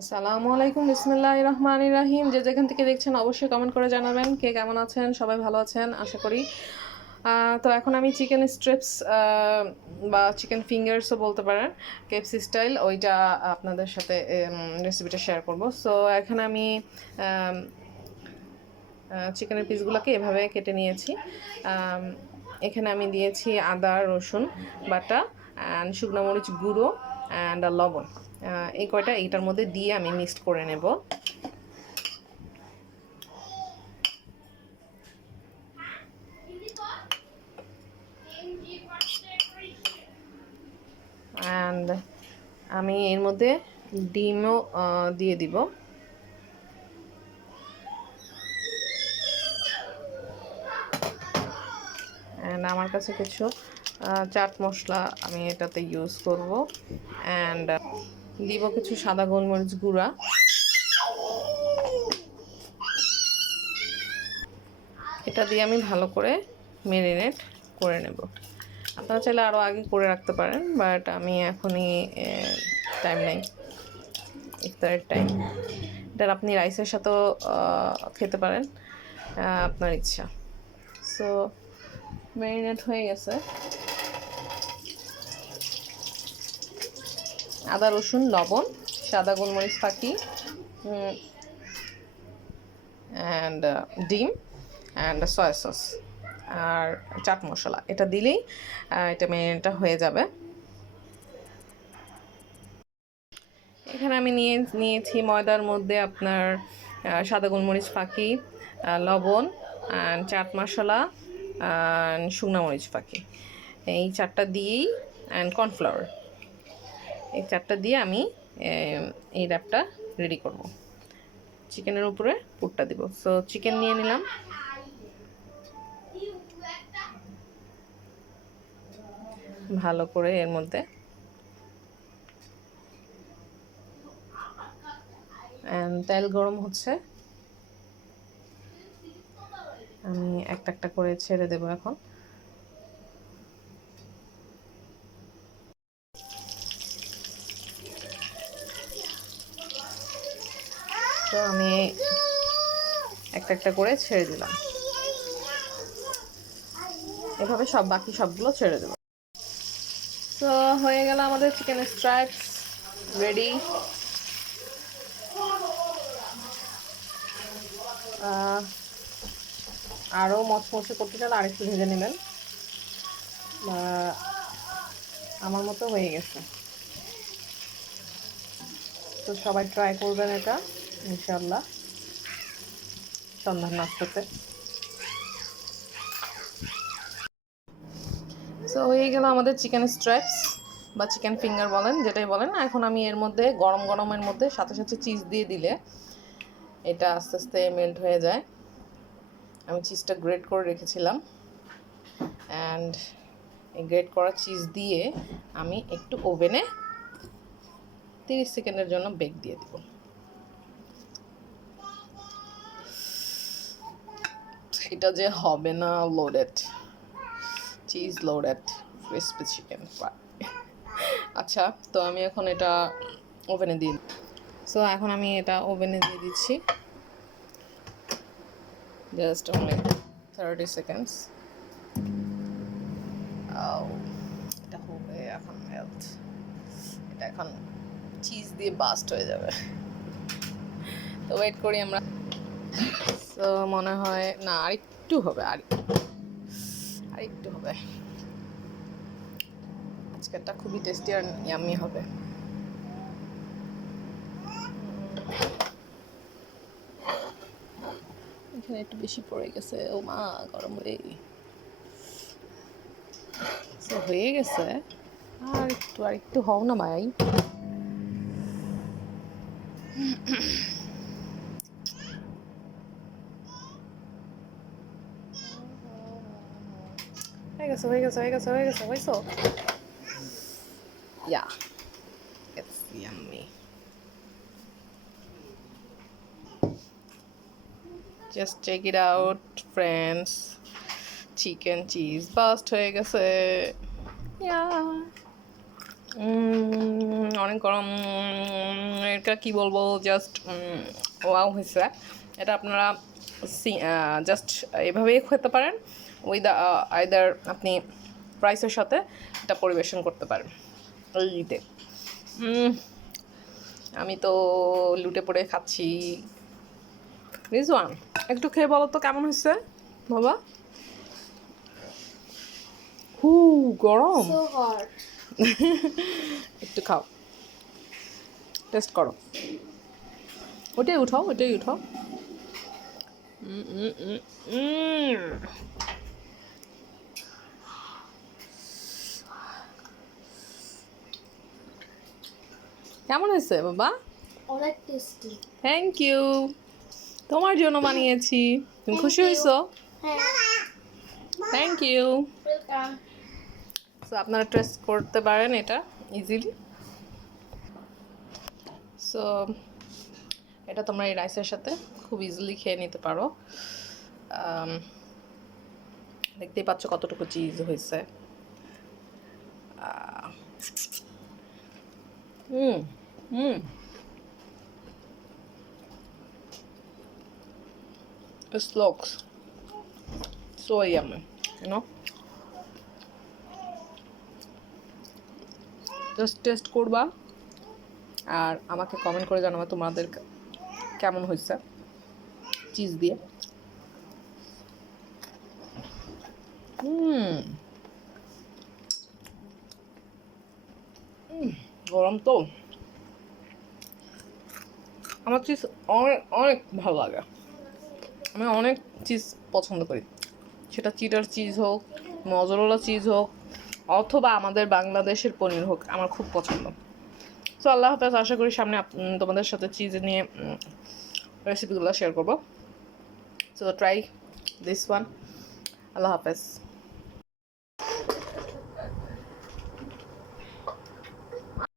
আসসালামু আলাইকুম, বিসমিল্লাহির রহমানির রহিম। যে যেখান থেকে দেখছেন অবশ্যই কমেন্ট করে জানাবেন কে কেমন আছেন। সবাই ভালো আছেন আশা করি। তো এখন আমি চিকেন স্ট্রিপস বা চিকেন ফিঙ্গার্সও বলতে পারেন, কেএফসি স্টাইল, ওইটা আপনাদের সাথে রেসিপিটা শেয়ার করব। সো এখানে আমি চিকেনের পিসগুলোকে এভাবে কেটে নিয়েছি। এখানে আমি দিয়েছি আদা রসুন বাটা অ্যান্ড শুকনো মরিচ গুঁড়ো অ্যান্ড লবণ। এই কয়টা এইটার মধ্যে দিয়ে আমি মিক্সড করে নেব। অ্যান্ড আমি এর মধ্যে ডিমও দিয়ে দিব। অ্যান্ড আমার কাছে কিছু চাট মশলা আমি এটাতে ইউজ করব। অ্যান্ড দিব কিছু সাদা গোলমরিচ গুঁড়া। এটা দিয়ে আমি ভালো করে ম্যারিনেট করে নেব। আপনারা চাইলে আরও আগে করে রাখতে পারেন, বাট আমি এখনই টাইম নেই, ইফতারের টাইম। এটা আপনি রাইসের সাথেও খেতে পারেন, আপনার ইচ্ছা। সো ম্যারিনেট হয়ে গেছে। আদা রসুন লবণ সাদা গোলমরিচ ফাঁকি অ্যান্ড ডিম অ্যান্ড সয়া সস আর চাট মশলা, এটা দিলেই এটা ম্যারিনেটটা হয়ে যাবে। এখানে আমি নিয়েছি ময়দার মধ্যে আপনার সাদা গোলমরিচ ফাঁকি, লবণ অ্যান্ড চাট মশলা অ্যান্ড শুকনো মরিচ ফাঁকি, এই চারটা দিয়েই অ্যান্ড কর্নফ্লাওয়ার, এই চারটা দিয়ে আমি এই র্যাপটা রেডি করব। চিকেনের উপরে পুরটা দিব। সো চিকেন নিয়ে নিলাম, ভালো করে এর মধ্যে তেল গরম হচ্ছে, আমি একটা একটা করে ছেড়ে দেব এখন। তো আমি একটা একটা করে ছেড়ে দিলাম, এভাবে বাকি সবগুলো ছেড়ে দেব। তো হয়ে গেল আমাদের চিকেন স্ট্রাইপস রেডি। আরও মচমচে করতে চান আরেকটু ভেজে নেবেন। আমার মতো হয়ে গেছে। তো সবাই ট্রাই করবেন এটা ইনশাল্লাহ সন্ধ্যার নাস্তাতে। সো হয়ে গেল আমাদের চিকেন স্ট্রাইপস বা চিকেন ফিঙ্গার বলেন, যেটাই বলেন। এখন আমি এর মধ্যে গরম গরমের মধ্যে সাথে সাথে চিজ দিয়ে দিলে এটা আস্তে আস্তে মেল্ট হয়ে যায়। আমি চিজটা গ্রেট করে রেখেছিলাম, অ্যান্ড এই গ্রেট করা চিজ দিয়ে আমি একটু ওভেনে 30 সেকেন্ডের জন্য বেক দিয়ে দিব। এটা যে হবে না loaded cheese, loaded crispy chicken fry. আচ্ছা, তো আমি এখন এটা ওভেনে দিই। সো এখন আমি এটা ওভেনে দিয়ে দিচ্ছি, জাস্ট অনলি 30 সেকেন্ডস। এটা হবে এখন মেল্ট, এটা এখন চিজ দিয়ে বাস্ট হয়ে যাবে। তো ওয়েট করি আমরা। তো মনে হয় না, আরেকটু হবে, আরেকটু হবে। আজকেরটা খুবই টেস্টি আর ইয়াম্মি হবে। এখানে একটু বেশি পড়ে গেছে, ও মা গরম রে। সো হয়ে গেছে, আরেকটু হও না ভাই। হয়ে গেছে। Yeah, it's yummy. Just check it out, friends. Chicken cheese bust হয়ে গেছে। Yeah. অনেক গরম। এটা কি বলবো, জাস্ট ওয়াও হয়েছে। এটা আপনারা জাস্ট এভাবেই খেতে পারেন, উইথ আইদার আপনি রাইসের সাথে এটা পরিবেশন করতে পারেন এই ঈদে। আমি তো লুটে পড়ে খাচ্ছি। রিজওয়ান, একটু খেয়ে বলো তো কেমন হয়েছে বাবা? হু, গরম। So hot. একটু খাও, টেস্ট করো। ওটাই উঠাও, ওটাই উঠাও। কেমন হয়েছে বাবা? অনেক টেস্টি। থ্যাংক ইউ, তোমার জন্য বানিয়েছি। তুমি খুশি হয়েছো? হ্যাঁ। Thank you. ওয়েলকাম। সো আপনারা টেস্ট করতে পারেন এটা ইজিলি। সো এটা তোমরা এই রাইসের সাথে খুব ইজিলি খেয়ে নিতে পারো। দেখতেই পাচ্ছ কতটুকু চিজ হয়েছে। হুম হুম It looks so yummy, you know. Just test করবা আর আমাকে কমেন্ট করে জানাবা তোমাদের কেমন হয়েছে চিজ দিয়ে। গরম তো, আমার চিজ অনেক অনেক ভালো লাগে। আমি অনেক চিজ পছন্দ করি, সেটা চিটার চিজ হোক, মজরোলা চিজ হোক, অথবা আমাদের বাংলাদেশের পনির হোক, আমার খুব পছন্দ। সো আল্লাহ হাফেজ। আশা করি সামনে তোমাদের সাথে চিজ নিয়ে রেসিপিগুলো শেয়ার করবো। So try this one. আল্লাহ হাফেজ।